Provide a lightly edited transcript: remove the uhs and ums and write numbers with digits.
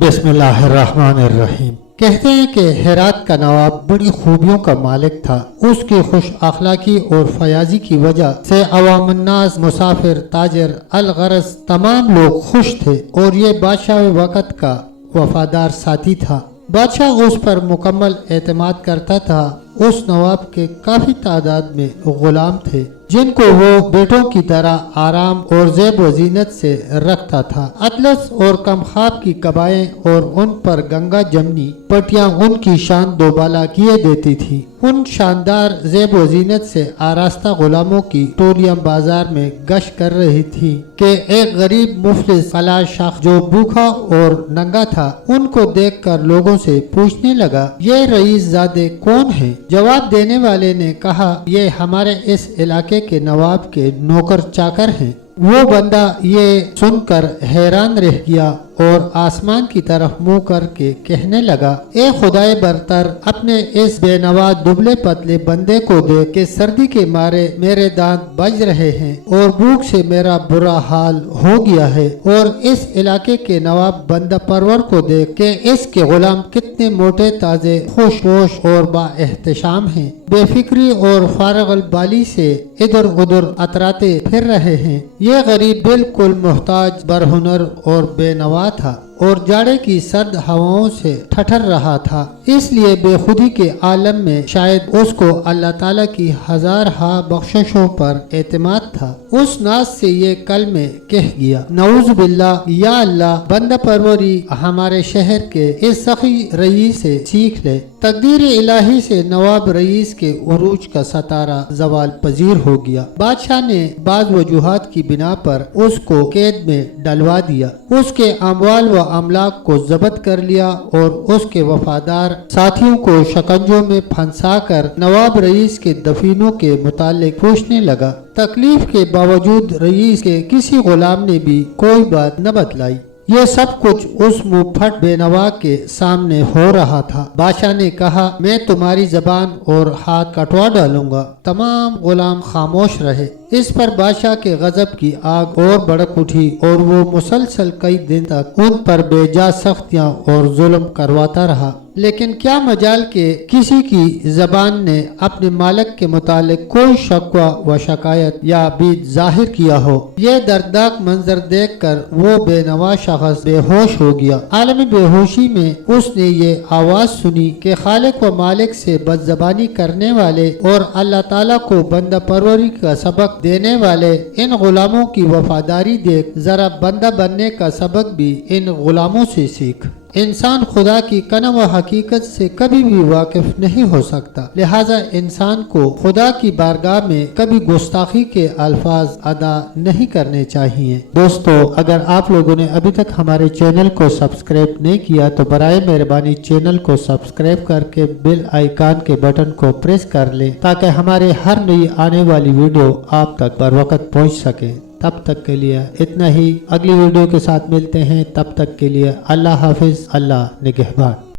बिस्मिल्लाहिर्रहमानिर्रहीम। कहते हैं कि हेरात का नवाब बड़ी खूबियों का मालिक था। उसकी खुश अखलाकी और फयाजी की वजह से अवामुन्नास, मुसाफिर, ताजर, अलगरज तमाम लोग खुश थे और ये बादशाह वक़्त का वफादार साथी था। बादशाह उस पर मुकम्मल एतमाद करता था। उस नवाब के काफी तादाद में गुलाम थे जिनको वो बेटों की तरह आराम और ज़ेब व ज़ीनत से रखता था। अतलस और कमखाब की कबाएं और उन पर गंगा जमनी पटियां उनकी शान दोबाला किए देती थी। उन शानदार ज़ेब व ज़ीनत से आरास्ता गुलामों की टोलियां बाजार में गश्त कर रही थी कि एक गरीब मुफलिस फलाश शख्स जो भूखा और नंगा था उनको देखकर लोगों से पूछने लगा, ये रईस ज़ादे कौन है? जवाब देने वाले ने कहा, ये हमारे इस इलाके के नवाब के नौकर चाकर हैं। वो बंदा ये सुनकर हैरान रह गया और आसमान की तरफ मुंह करके कहने लगा, ए खुदाए बरतर, अपने इस बेनवा दुबले पतले बंदे को देख के सर्दी के मारे मेरे दांत बज रहे हैं और भूख से मेरा बुरा हाल हो गया है। और इस इलाके के नवाब बंदा परवर को देख के इसके गुलाम कितने मोटे ताजे, खुशपोश और बाएहतशाम हैं। बेफिक्री और फारगल बाली से इधर उधर अतराते फिर रहे हैं। ये गरीब बिल्कुल मोहताज, बरहुनर और बेनवा था और जाड़े की सर्द हवाओं से ठठर रहा था। इसलिए बेखुदी के आलम में शायद उसको अल्लाह ताला की हजार हा बख्शिशों पर एतमाद था। उस नाज से ये कल में कह गया, नऊज़ बिल्लाह, या अल्लाह, बंदा परवरी हमारे शहर के इस सखी रईस से सीख ले। तकदीर इलाही से नवाब रईस के उरूज का सतारा जवाल पजीर हो गया। बादशाह ने बाज़ वजूहात की बिना पर उसको कैद में डलवा दिया, उसके अमवाल व अमलाक को जब्त कर लिया और उसके वफादार साथियों को शकंजों में फंसा कर नवाब रईस के दफीनों के मुतालिक पूछने लगा। तकलीफ के बावजूद रईस के किसी गुलाम ने भी कोई बात न बतलाई। ये सब कुछ उस मुंहफट बेनवा के सामने हो रहा था। बादशाह ने कहा, मैं तुम्हारी जबान और हाथ कटवा डालूंगा। तमाम गुलाम खामोश रहे। इस पर बादशाह के गजब की आग और भड़क उठी और वो मुसलसल कई दिन तक उन पर बेजा सख्तियां और जुल्म करवाता रहा। लेकिन क्या मजाल के किसी की जबान ने अपने मालिक के मुतालिक कोई शकवा व शिकायत या बीत जाहिर किया हो। ये दर्दनाक मंजर देखकर वो बेनवा शख्स बेहोश हो गया। आलमी बेहोशी में उसने ये आवाज सुनी कि खालिक व मालिक से बदजबानी करने वाले और अल्लाह ताला को बंदा परवरी का सबक देने वाले इन गुलामों की वफादारी देख जरा बंदा बनने का सबक भी इन गुलामों से सीख। इंसान खुदा की कना व हकीकत से कभी भी वाकिफ नहीं हो सकता, लिहाजा इंसान को खुदा की बारगाह में कभी गुस्ताखी के अल्फाज अदा नहीं करने चाहिए। दोस्तों, अगर आप लोगों ने अभी तक हमारे चैनल को सब्सक्राइब नहीं किया तो बराए मेहरबानी चैनल को सब्सक्राइब करके बेल आइकन के बटन को प्रेस कर लें ताकि हमारे हर नई आने वाली वीडियो आप तक बर वक्त पहुँच सके। तब तक के लिए इतना ही। अगली वीडियो के साथ मिलते हैं। तब तक के लिए अल्लाह हाफिज, अल्लाह निगहबान।